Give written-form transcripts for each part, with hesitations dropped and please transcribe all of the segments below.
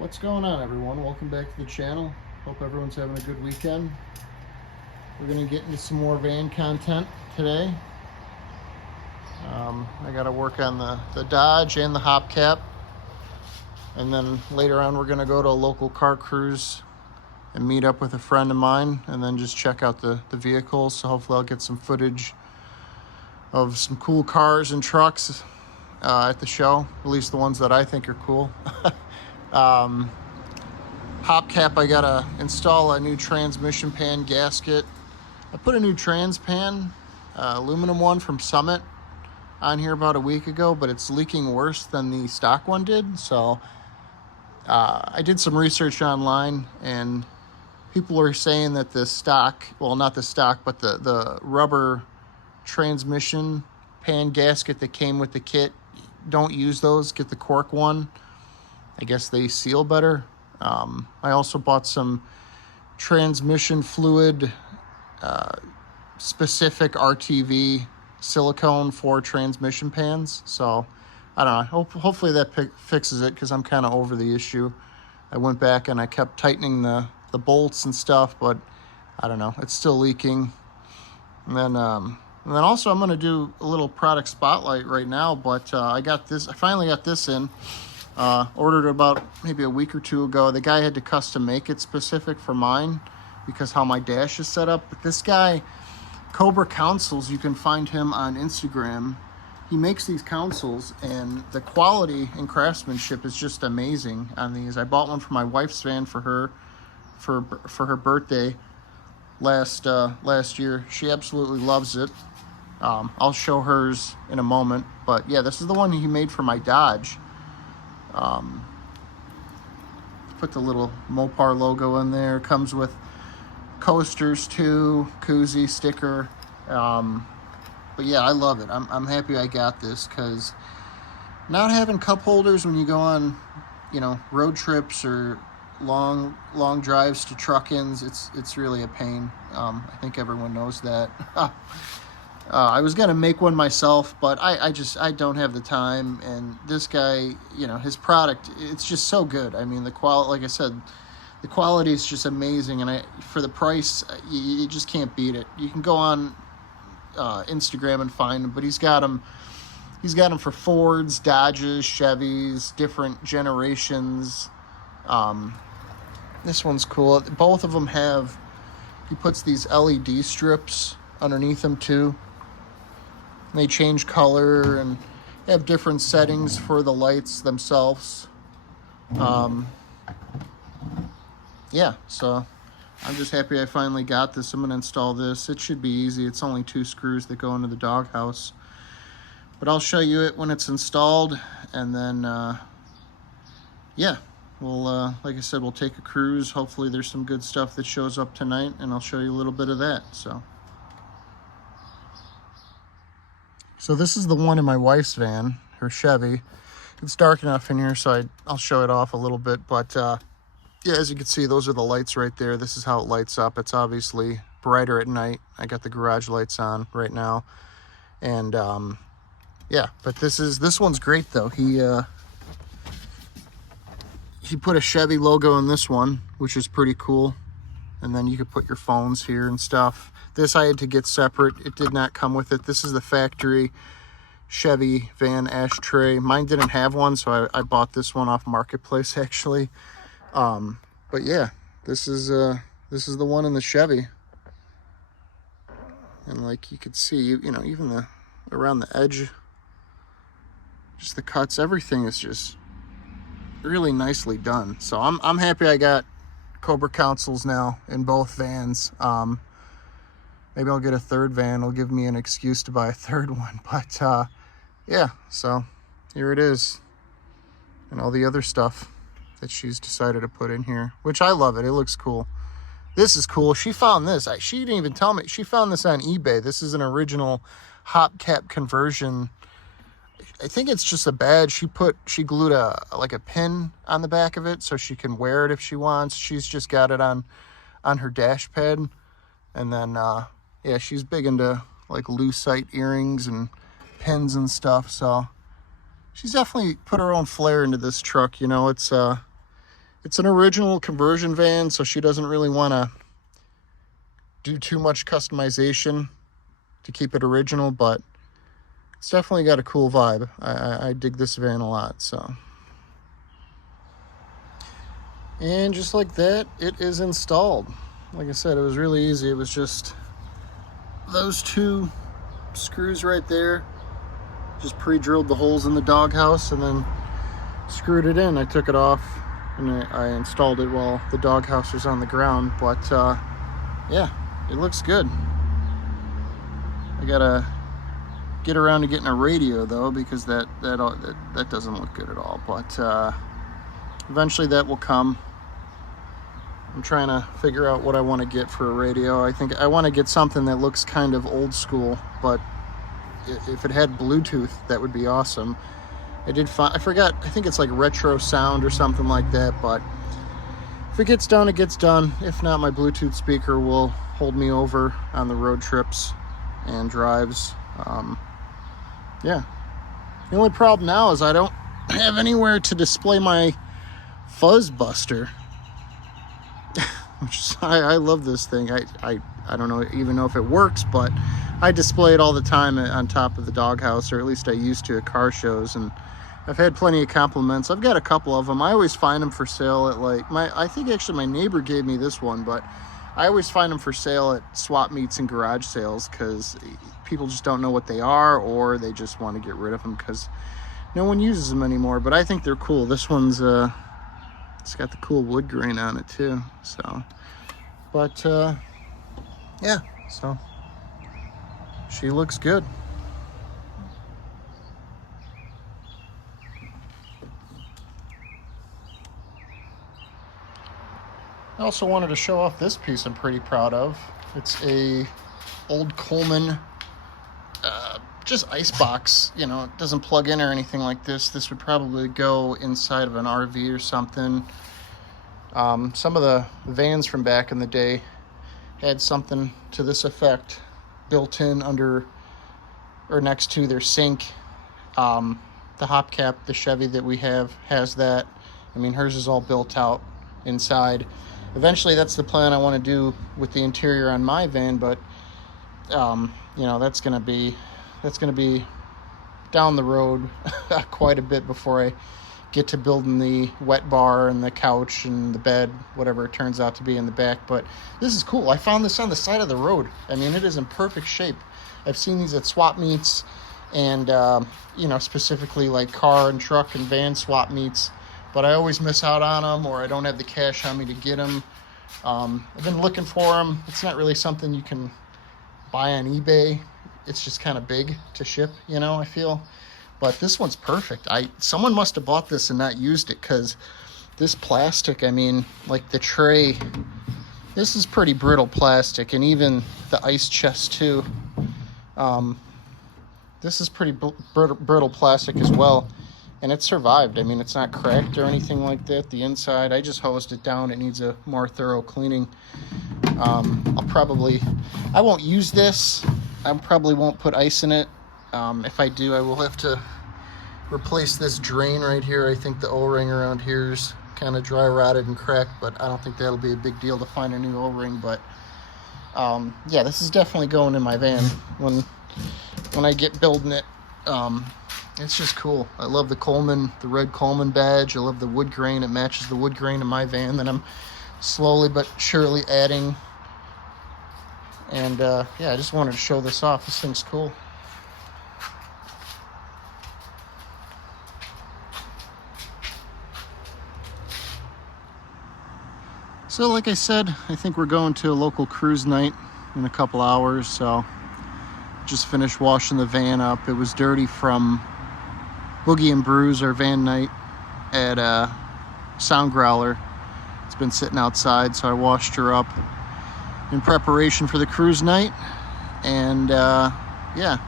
What's going on, everyone? Welcome back to the channel. Hope everyone's having a good weekend. We're going to get into some more van content today. I got to work on the Dodge and the Hopcap. And then later on, we're going to go to a local car cruise and meet up with a friend of mine and then just check out the vehicles. So hopefully I'll get some footage of some cool cars and trucks at the show, at least the ones that I think are cool. Hopcap, I gotta install a new transmission pan gasket. I put a new trans pan, aluminum one from Summit, on here about a week ago, but it's leaking worse than the stock one did. So I did some research online, and people are saying that the stock, well, not the stock, but the rubber transmission pan gasket that came with the kit, don't use those. Get the cork one. I guess they seal better. I also bought some transmission fluid, specific RTV silicone for transmission pans. So I don't know. Hopefully that fixes it, because I'm kind of over the issue. I went back and I kept tightening the bolts and stuff, but I don't know. It's still leaking. And then also I'm going to do a little product spotlight right now, but I finally got this in. Ordered about maybe a week or two ago. The guy had to custom make it specific for mine because how my dash is set up. But this guy, Cobra Councils, you can find him on Instagram. He makes these councils, and the quality and craftsmanship is just amazing on these. I bought one for my wife's van for her birthday last year. She absolutely loves it. I'll show hers in a moment. But yeah, this is the one he made for my Dodge. Put the little Mopar logo in there. Comes with coasters too, koozie, sticker. But yeah, I love it. I'm happy I got this, because not having cup holders when you go on, road trips or long drives to truck-ins, it's really a pain. I think everyone knows that. I was gonna make one myself, but I don't have the time. And this guy, his product, it's just so good. I mean, the quality, like I said, the quality is just amazing, and for the price, you just can't beat it. You can go on Instagram and find them, but he's got them for Fords, Dodges, Chevys, different generations. This one's cool. Both of them he puts these LED strips underneath them too. They change color and have different settings for the lights themselves. Yeah, so I'm just happy I finally got this. I'm going to install this. It should be easy. It's only 2 screws that go into the doghouse. But I'll show you it when it's installed. And then, yeah, we'll, like I said, we'll take a cruise. Hopefully there's some good stuff that shows up tonight, and I'll show you a little bit of that. So this is the one in my wife's van, her Chevy. It's dark enough in here, so I'll show it off a little bit. But yeah, as you can see, those are the lights right there. This is how it lights up. It's obviously brighter at night. I got the garage lights on right now. And yeah, but this one's great though. He put a Chevy logo in this one, which is pretty cool. And then you could put your phones here and stuff. This I had to get separate. It did not come with it. This is the factory Chevy van ashtray. Mine didn't have one, so I bought this one off Marketplace actually. But yeah, this is the one in the Chevy. And like you could see, even around the edge, just the cuts, everything is just really nicely done. So I'm happy I got Cobra Councils now in both vans. Maybe I'll get a third van. It'll give me an excuse to buy a third one. But yeah, so here it is, and all the other stuff that she's decided to put in here, which I love it. It looks cool. This is cool. She found this. She didn't even tell me. She found this on eBay. This is an original Hopcap conversion. I think it's just a badge. She glued like a pin on the back of it so she can wear it if she wants. She's just got it on her dash pad. And then yeah, she's big into like lucite earrings and pins and stuff. So she's definitely put her own flair into this truck. It's It's an original conversion van, so she doesn't really want to do too much customization to keep it original, but it's definitely got a cool vibe. I dig this van a lot, so. And just like that, it is installed. Like I said, it was really easy. It was just those 2 screws right there. Just pre-drilled the holes in the doghouse and then screwed it in. I took it off and I installed it while the doghouse was on the ground. But yeah, it looks good. I gotta get around to getting a radio though, because that doesn't look good at all. But eventually that will come. I'm trying to figure out what I want to get for a radio. I think I want to get something that looks kind of old school, but if it had Bluetooth, that would be awesome. I forgot, I think it's like retro sound or something like that, but if it gets done, it gets done. If not, my Bluetooth speaker will hold me over on the road trips and drives. Yeah. The only problem now is I don't have anywhere to display my fuzz buster. I love this thing. I don't know even know if it works, but I display it all the time on top of the doghouse, or at least I used to at car shows, and I've had plenty of compliments. I've got a couple of them. I always find them for sale at I think actually my neighbor gave me this one, but I always find them for sale at swap meets and garage sales because people just don't know what they are, or they just want to get rid of them because no one uses them anymore. But I think they're cool. This one's it's got the cool wood grain on it too, so. But yeah, so she looks good. I also wanted to show off this piece I'm pretty proud of. It's a old Coleman just ice box. You know, it doesn't plug in or anything like this. This would probably go inside of an RV or something. Some of the vans from back in the day had something to this effect built in under or next to their sink. The hopcap, the Chevy that we have, has that. I mean, hers is all built out inside. Eventually, that's the plan I want to do with the interior on my van, but you know, that's gonna be down the road quite a bit before I get to building the wet bar and the couch and the bed, whatever it turns out to be in the back. But this is cool. I found this on the side of the road. I mean, it is in perfect shape. I've seen these at swap meets and you know, specifically like car and truck and van swap meets, but I always miss out on them, or I don't have the cash on me to get them. I've been looking for them. It's not really something you can buy on eBay. It's just kind of big to ship, you know, I feel. But this one's perfect. Someone must have bought this and not used it, because this plastic, I mean, like the tray, this is pretty brittle plastic, and even the ice chest too. This is pretty brittle plastic as well, and it survived. I mean, it's not cracked or anything like that. The inside, I just hosed it down. It needs a more thorough cleaning. I won't use this. I probably won't put ice in it. If I do, I will have to replace this drain right here. I think the O-ring around here is kind of dry rotted and cracked, but I don't think that'll be a big deal to find a new O-ring. But yeah, this is definitely going in my van when I get building it. It's just cool. I love the Coleman, the red Coleman badge. I love the wood grain. It matches the wood grain in my van that I'm slowly but surely adding. And yeah, I just wanted to show this off. This thing's cool. So like I said, I think we're going to a local cruise night in a couple hours, so just finished washing the van up. It was dirty from Boogie and Brews, our van night at Sound Growler. It's been sitting outside, so I washed her up in preparation for the cruise night, and yeah,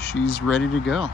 she's ready to go.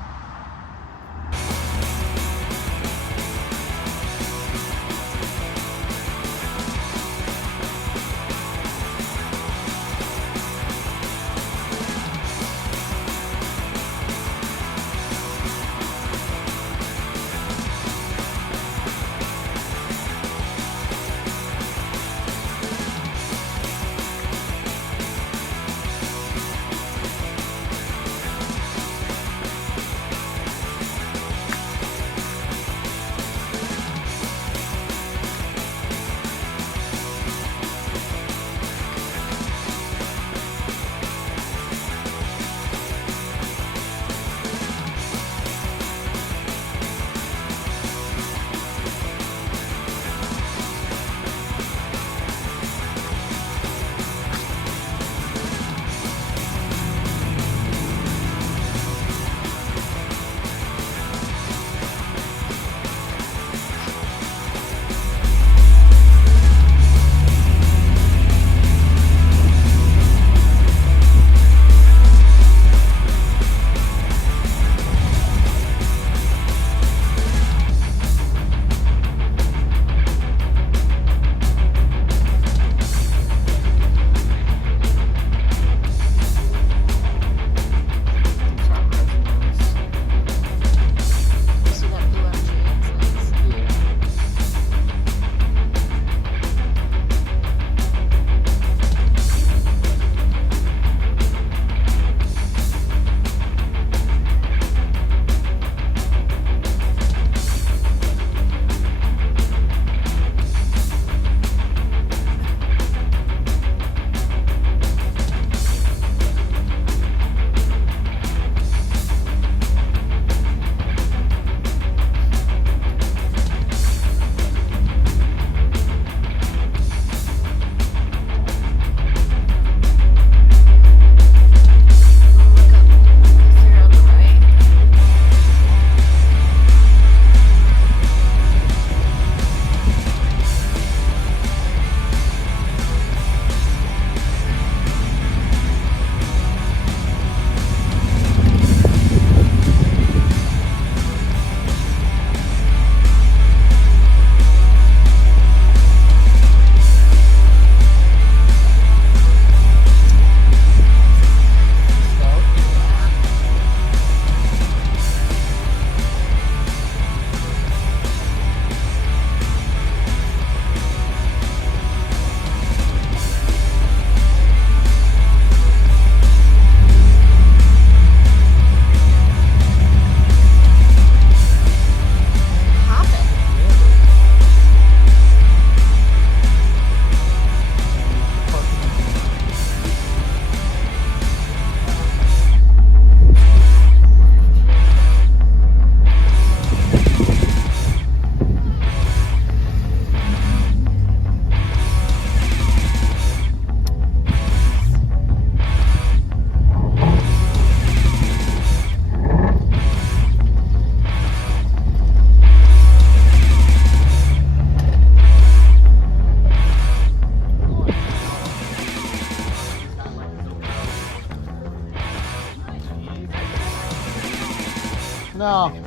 No.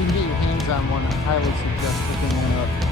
If you can get your hands on one, I highly suggest picking one up.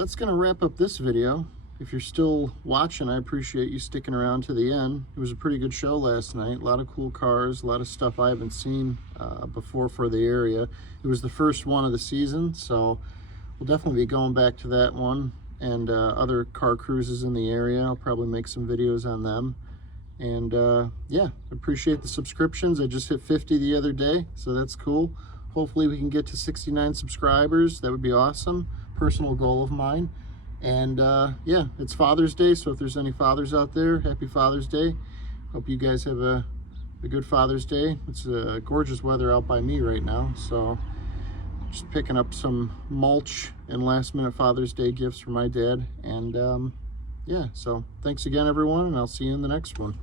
that's going to wrap up this video. If you're still watching, I appreciate you sticking around to the end. It was a pretty good show last night. A lot of cool cars, a lot of stuff I haven't seen before for the area. It was the first one of the season, so we'll definitely be going back to that one and other car cruises in the area. I'll probably make some videos on them. And yeah, appreciate the subscriptions. I just hit 50 the other day, so that's cool. Hopefully we can get to 69 subscribers. That would be awesome. Personal goal of mine. And yeah, it's Father's Day, so if there's any fathers out there, happy Father's Day. Hope you guys have a good Father's Day. It's gorgeous weather out by me right now, so just picking up some mulch and last minute Father's Day gifts for my dad. And yeah, so thanks again everyone, and I'll see you in the next one.